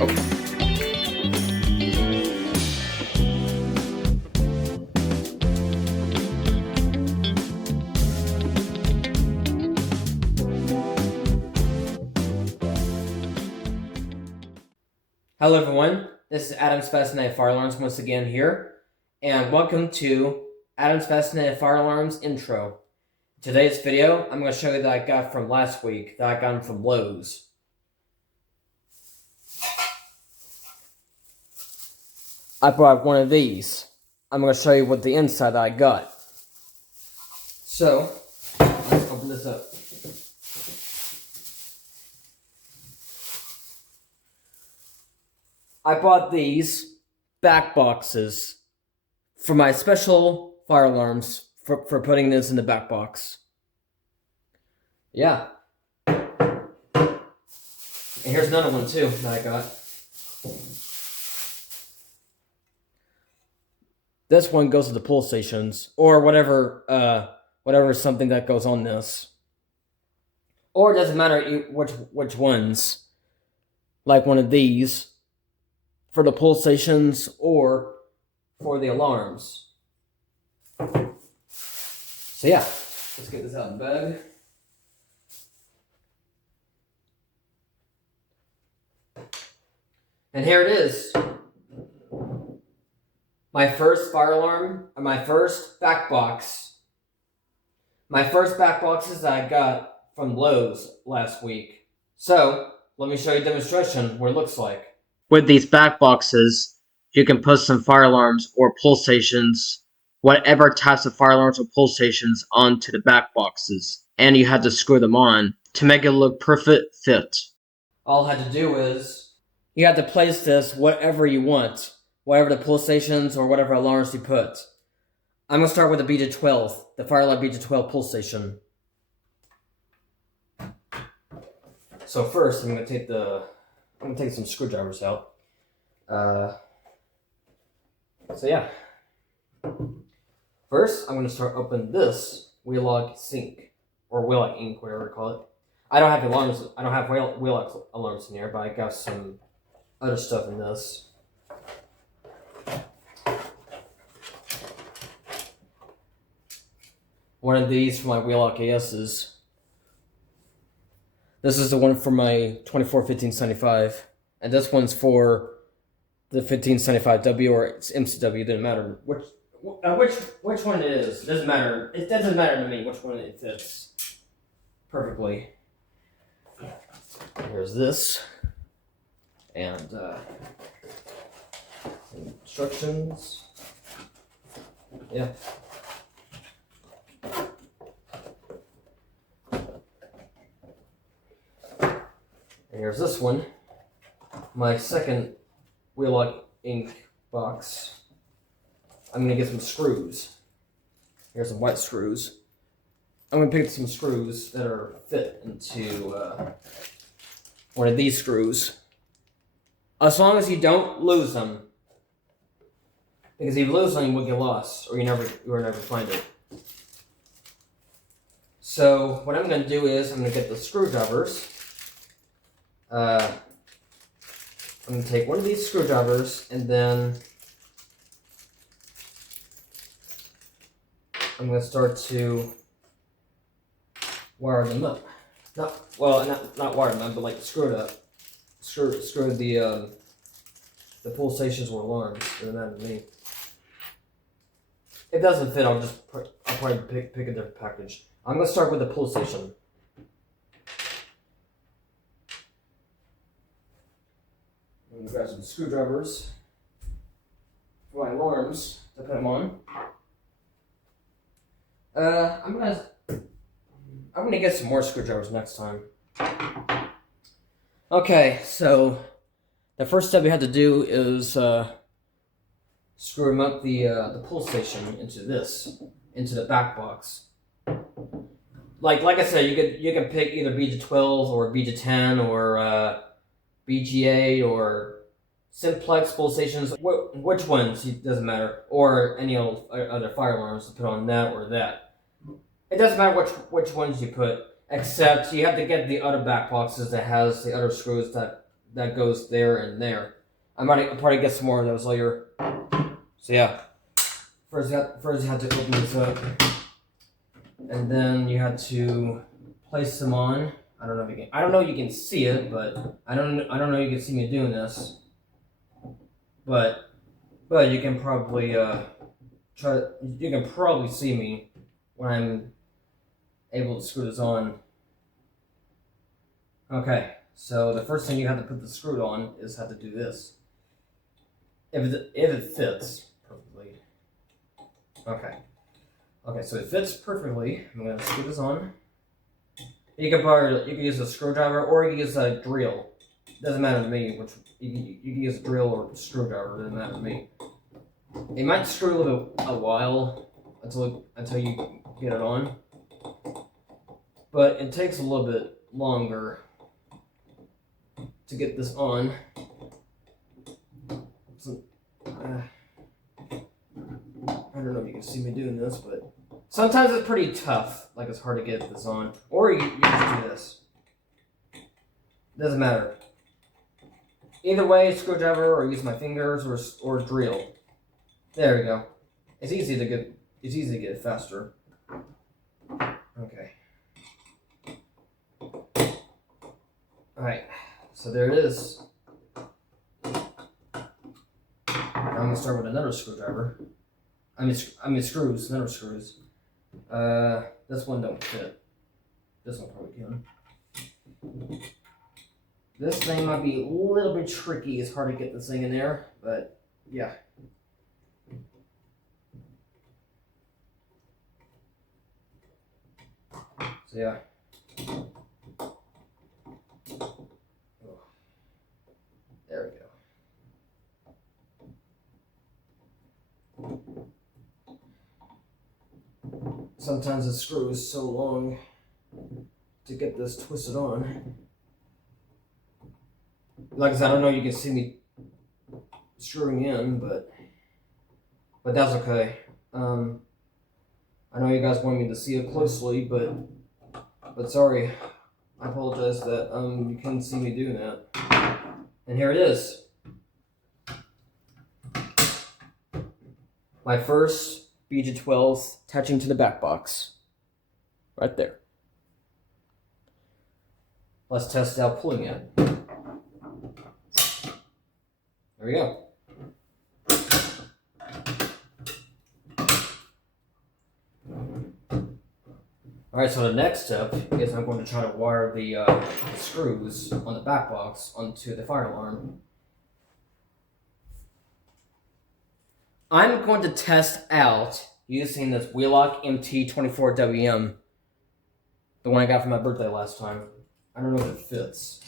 Hello everyone, this is Adam's Fascinated Fire Alarms once again here, and welcome to Adam's Fascinated Fire Alarms intro. Today's video, I'm going to show you that I got from last week, that I got them from Lowe's. I bought one of these. I'm going to show you what the inside that I got. So, let's open this up. I bought these back boxes for my special fire alarms for putting this in the back box. Yeah. And here's another one too that I got. This one goes to the pull stations or whatever something that goes on this. Or it doesn't matter which ones. Like one of these for the pull stations or for the alarms. So yeah, let's get this out of the bag. And here it is. My first fire alarm, or my first back box. My first back boxes that I got from Lowe's last week. So, let me show you a demonstration what it looks like. With these back boxes, you can put some fire alarms or pull stations, whatever types of fire alarms or pull stations onto the back boxes. And you had to screw them on to make it look perfect fit. All I had to do is, you had to place this whatever you want, whatever the pull stations or whatever alarms you put. I'm going to start with the BJ12, the Firelight BJ12 pull station. So first, I'm going to take some screwdrivers out. So yeah. First, I'm going to start opening this wheel-lock sink, or wheel-lock ink, whatever you call it. I don't have alarms. I don't have wheel-lock alarms in here, but I got some other stuff in this. One of these for my wheel-lock ASs. This is the one for my 24-1575, and this one's for the 1575W or it's MCW. It doesn't matter which one it is. It doesn't matter. It doesn't matter to me which one it fits perfectly. Here's this, and instructions. Yeah. And here's this one, my second wheel-lock ink box. I'm going to get some screws. Here's some white screws. I'm going to pick some screws that are fit into one of these screws. As long as you don't lose them. Because if you lose them, you will get lost, or you will never find it. So what I'm going to do is I'm going to get the screwdrivers. I'm going to take one of these screwdrivers and then I'm going to start to wire them up. Not wire them up, but like screw it up. Screw the pull stations or alarms. Doesn't matter to me. If it doesn't fit, I'll probably pick a different package. I'm going to start with the pull station. I'm going to grab some screwdrivers for my alarms to put them on. I'm gonna get some more screwdrivers next time. Okay, so the first step we had to do is screw them up the pull station into the back box. Like I said, you can pick either BJ12 or BJ10 or BGA or simplex pull stations. Which ones, it doesn't matter, or any other fire alarms to put on that or that. It doesn't matter which ones you put, except you have to get the other back boxes that has the other screws that that goes there and there. I'll probably get some more of those later. So yeah, first you had to open this up, and then you had to place them on. I don't know if you can see it, but I don't know if you can see me doing this. But you can probably you can probably see me when I'm able to screw this on. Okay, so the first thing you have to put the screw on is have to do this. If it fits perfectly. Okay, so it fits perfectly. I'm gonna screw this on. You can use a screwdriver or you can use a drill. Doesn't matter to me which you can use a drill or a screwdriver. Doesn't matter to me. It might screw a while until you get it on, but it takes a little bit longer to get this on. So, I don't know if you can see me doing this, but sometimes it's pretty tough. Like it's hard to get this on, or you just do this. Doesn't matter. Either way, screwdriver or use my fingers or drill. There we go. It's easy to get it faster. Okay. Alright, so there it is. Now I'm gonna start with another screwdriver. I mean screws, another screws. This one don't fit. This one probably can. This thing might be a little bit tricky. It's hard to get this thing in there, but yeah. So yeah. There we go. Sometimes the screw is so long to get this twisted on. Like I said, I don't know if you can see me screwing in, but that's okay. I know you guys want me to see it closely, but sorry, I apologize that you couldn't see me doing that. And here it is. My first BG12 attaching to the back box. Right there. Let's test out pulling it. There we go. Alright, so the next step is I'm going to try to wire the screws on the back box onto the fire alarm. I'm going to test out using this Wheelock MT24WM, the one I got for my birthday last time. I don't know if it fits.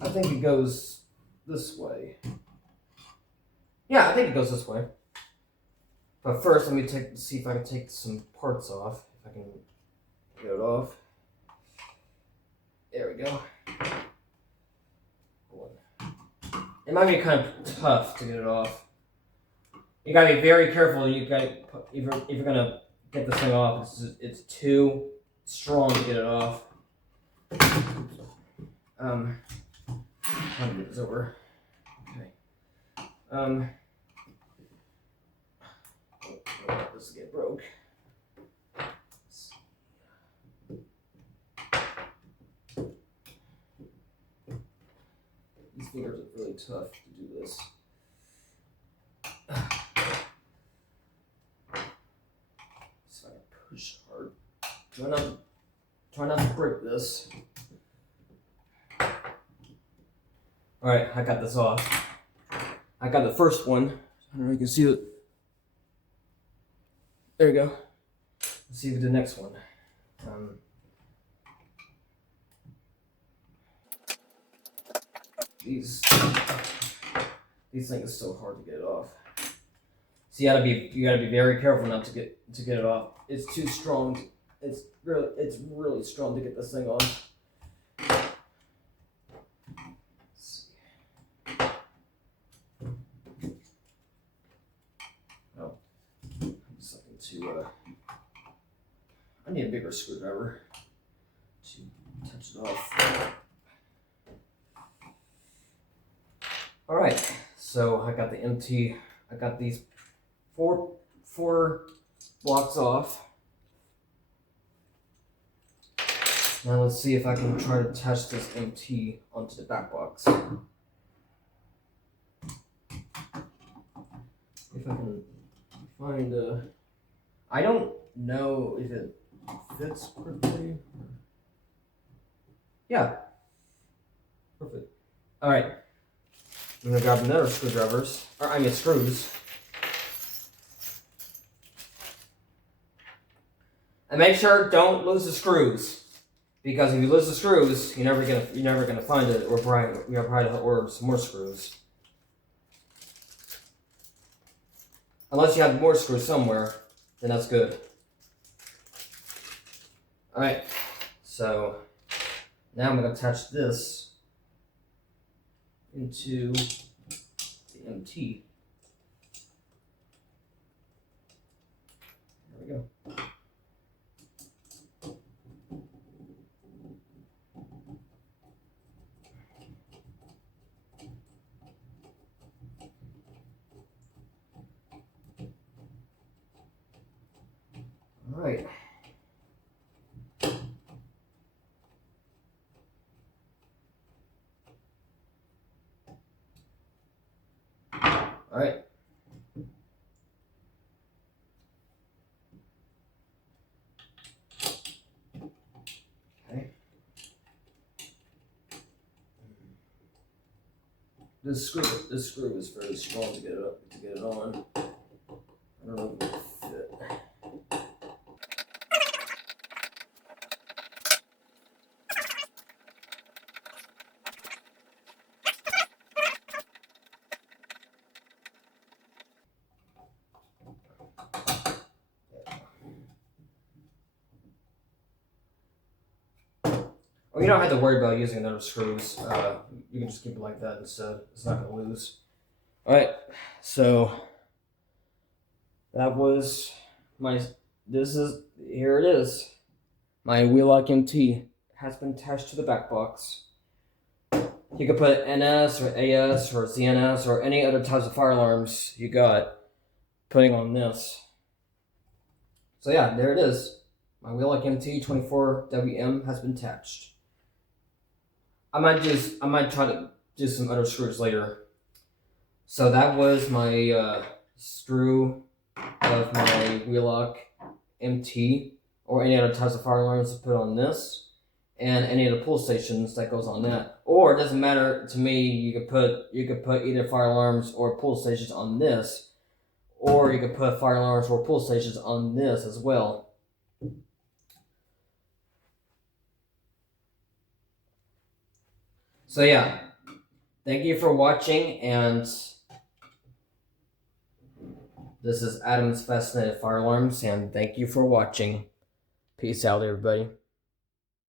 I think it goes this way. Yeah, I think it goes this way. But first, let me see if I can take some parts off. If I can get it off. There we go. It might be kind of tough to get it off. You gotta be very careful. If you're gonna get this thing off, it's too strong to get it off. Trying to get this over. Okay. This will get broke. These fingers are really tough to do this. So I push hard. Try not to break this. Alright, I got this off. I got the first one. I don't know if you can see it. There you go. Let's see the next one. These things are so hard to get it off. So you gotta be very careful not to get it off. It's too strong. It's really strong to get this thing off. I need a bigger screwdriver to touch it off. Alright, so I got the MT, I got these four blocks off. Now let's see if I can try to attach this MT onto the back box. If I can find I don't know if it fits perfectly. Yeah. Perfect. Alright. I'm gonna grab another screws. And make sure don't lose the screws. Because if you lose the screws, you're never gonna find it, or probably order some more screws. Unless you have more screws somewhere, then that's good. Alright, so now I'm going to attach this into the MT. There we go. Alright. Alright. Okay. This screw is very strong to get it on. I don't know if it will fit. Well, you don't have to worry about using another screws. You can just keep it like that instead. It's not going to lose. Alright, so that was here it is. My wheel lock MT has been attached to the back box. You could put NS or AS or ZNS or any other types of fire alarms you got putting on this. So yeah, there it is. My wheel lock MT 24WM has been attached. I might try to do some other screws later. So that was my screw of my wheel lock MT or any other types of fire alarms to put on this, and any of the pull stations that goes on that. Or it doesn't matter to me. You could put either fire alarms or pull stations on this, or you could put fire alarms or pull stations on this as well. So yeah, thank you for watching, and this is Adam's Fascinated Fire Alarms, and thank you for watching. Peace out, everybody.